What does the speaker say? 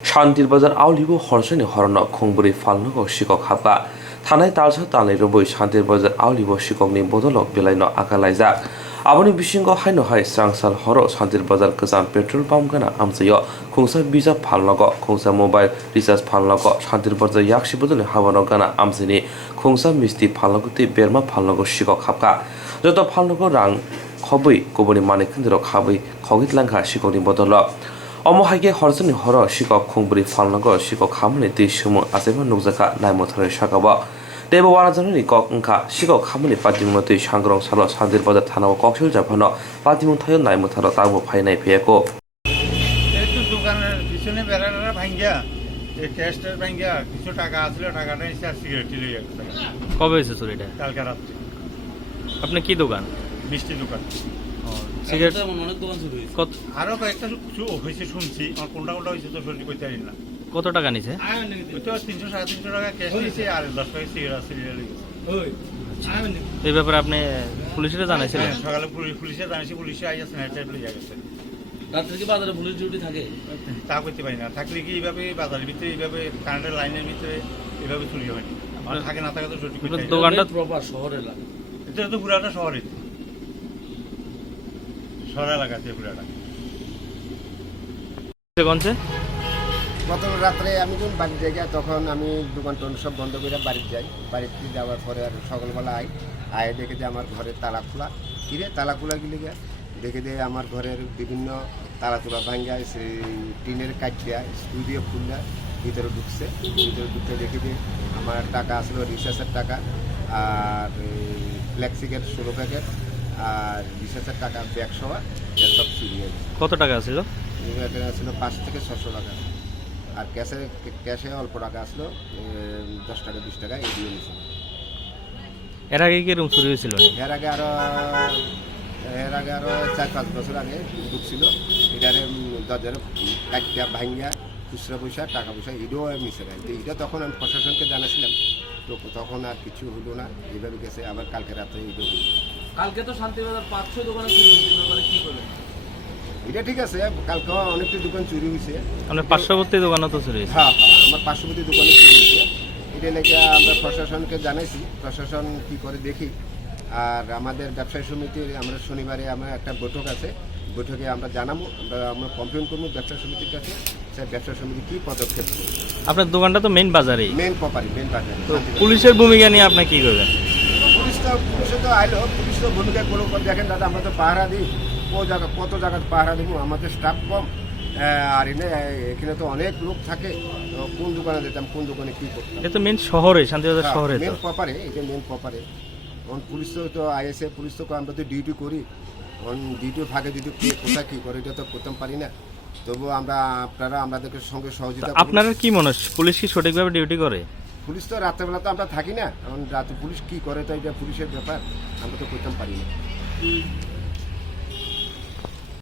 शान्तिर बाजार आवलिबो हरसनि हरन खुंबुरि फालनगो सिकक हाबा थानाय तालसा तालनै रबै शान्तिर बाजार आवलिबो सिककनि बदलक बेलायनो आगालायजाक आबनि बिसिंगो हायनो हाय स्रांसाल हर शान्तिर बाजार गोजान पेट्रोल पाम्प गना आमजयो खुंसा बिजाब फालनगो खुंसा मोबाइल रिचार्ज फालनगो शान्तिर बाजार याक्सि बदलनि हाबानो गना आमजिनि खुंसा मिस्ति फालनगो ति बेरमा फालनगो सिकक हाबका जत फालनगो रां खबै गुबुनि मानिखिन्दरो खाबै खगितलांखा सिककनि बदल अमहाइगे हरसनि हर सिकक खुंबुरि फालनगो सिकक खामनि दै सुमु आसेबो नुजाका नायमथारै सागाबो देबो वाराजननि कक अंखा सिकक खामनि पातिमुनो दै सांग्रं सालो शान्तिर बाजार थानाव कक्सिल जाफानो पातिमु थायो नायमथारो ताबो फायनाय फेको একটু দোকানের পিছনে বেড়াটা ভাঙ্গিয়া এই ক্যাশটার ভাঙ্গিয়া কিছু টাকা আসলে টাকাটা এসে আর সিগারেট চলে গেছে। কবে হয়েছে চুরিটা? কালকে রাত্রে। আপনি কি দোকান? মিষ্টি দোকান। সিগারেট অনেক দোকান শুরু হয়েছে। কত আরো কয়েকটা হয়েছে শুনছি, আমার কোনটা কোনটা হয়েছে তো সত্যি কইতে পারি না। কত টাকা নিছে? ওই তো 300-350 টাকা ক্যাশ নিয়েছে আর 10 টাকা সিগারেট এই ব্যাপারে আপনি পুলিশে জানাইছিলেন? সকালে পুলিশে জানিয়েছি, পুলিশে আইয়া স্যানিটাইজ লিয়ে গেছে। রাত্রে কি বাজারে পুলিশ ডিউটি থাকে? তা করতে পারি না, থাকলে কি এইভাবে বাজারের ভিতরে এইভাবে কারেন্টের লাইনের ভিতরে এইভাবে চুরি হয়নি। আর থাকে না থাকে তো সত্যি কইতে পারি না। দোকানটা প্রপার শহরে লাগে। এটা তো পুরাটা শহরে, শহর এলাকাতে পুরাটা। কোনছে গত রাত্রে আমি যখন বাড়িতে যাই তখন আমি দোকান টোন সব বন্ধ করে বাড়িতে যাই। বাড়িতে যাওয়ার পরে আর সকালবেলা আয় দেখে যে আমার ঘরের তালা খোলা। কিরে তালা খোলা গেলে গিয়ে দেখে যে আমার ঘরের বিভিন্ন তালা তোলা ভাঙ্গা সেই টিনের কাঠ দেওয়া স্ক্রু দিয়ে খুললা ভিতরে ঢুকছে। ভিতরে ঢুকতে দেখে যে আমার টাকা আসলো রিচার্জের টাকা আর ফ্লেক্সিকের 16 প্যাকেট আর রিচার্জের টাকা ব্যাগ সবার সব চুরি হয়েছে। কত টাকা ছিল? ছিল 5 থেকে 600 টাকা আর ক্যাশে অল্প টাকা আসলো 10 টাকা 20 টাকা এগিয়ে নিয়েছিল। এর আগে কি রুম চুরি হয়েছিল? এর আগে আরো 4-5 বছর আগে ঢুকছিল। এটারে দরজার কাটিয়া ভাঙ্গিয়া খুচরা পয়সা টাকা পয়সা এটাও মিশে যায়। এটা তখন আমি প্রশাসনকে জানাছিলাম, তো তখন আর কিছু হলো না, এইভাবে গেছে। আবার কালকে রাত্রে এটা হলো। কালকে তো শান্তিবাজার 5-6 দোকানে চুরি হয়েছে, ব্যাপারে কি করবেন? এটা ঠিক আছে, কালকে অনেকটা দোকান চুরি হয়েছে। আপনার পার্শ্ববর্তী দোকানও তো চুরি হয়েছে? হ্যাঁ, আমার পার্শ্ববর্তী দোকানে চুরি হয়েছে। এটা লেগে আমরা প্রশাসনকে জানাইছি, প্রশাসন কি করে দেখি। আর আমাদের ব্যবসায়ী সমিতির আমরা শনিবারে আমার একটা বৈঠক আছে, বৈঠকে আমরা জানাবো, আমরা কমপ্লেন করবো ব্যবসায়ী সমিতির কাছে, সেই ব্যবসা সমিতি কী পদক্ষেপ নেবে। আপনার দোকানটা তো মেইন বাজারেই? মেন প্রপারি, মেন বাজারে। তো পুলিশের ভূমিকা নিয়ে আপনি কি করবেন? পুলিশে তো আইলো, পুলিশ তো ভূমিকা করলো। দেখেন দাদা, আমরা তো পাহারা দিই, কত জায়গায় পাহারা দিব, আমাদের স্টাফ কম। আর এখানে তো অনেক লোক থাকে, কোন দোকানে যেতাম, কোন দোকানে কী করতাম। এটা তো মেইন শহরে, শান্তিবাজার শহরে। মেন প্রপারে, এটা মেন প্রপারে। এখন পুলিশ তো আইএসএ, পুলিশ তো আমরা তো ডিউটি করি। এখন ডিউটির ফাঁকে যদি কে কোথায় কী করে এটা তো করতে পারি না। তবুও আপনারা আমাদেরকে সঙ্গে সহযোগিতা। আপনারা কি মনে হয় পুলিশ কি সঠিকভাবে ডিউটি করে? পুলিশ তো রাত্রেবেলা তো আমরা থাকি না, এখন রাতে পুলিশ কী করে তো এটা পুলিশের ব্যাপার, আমরা তো করতে পারি না।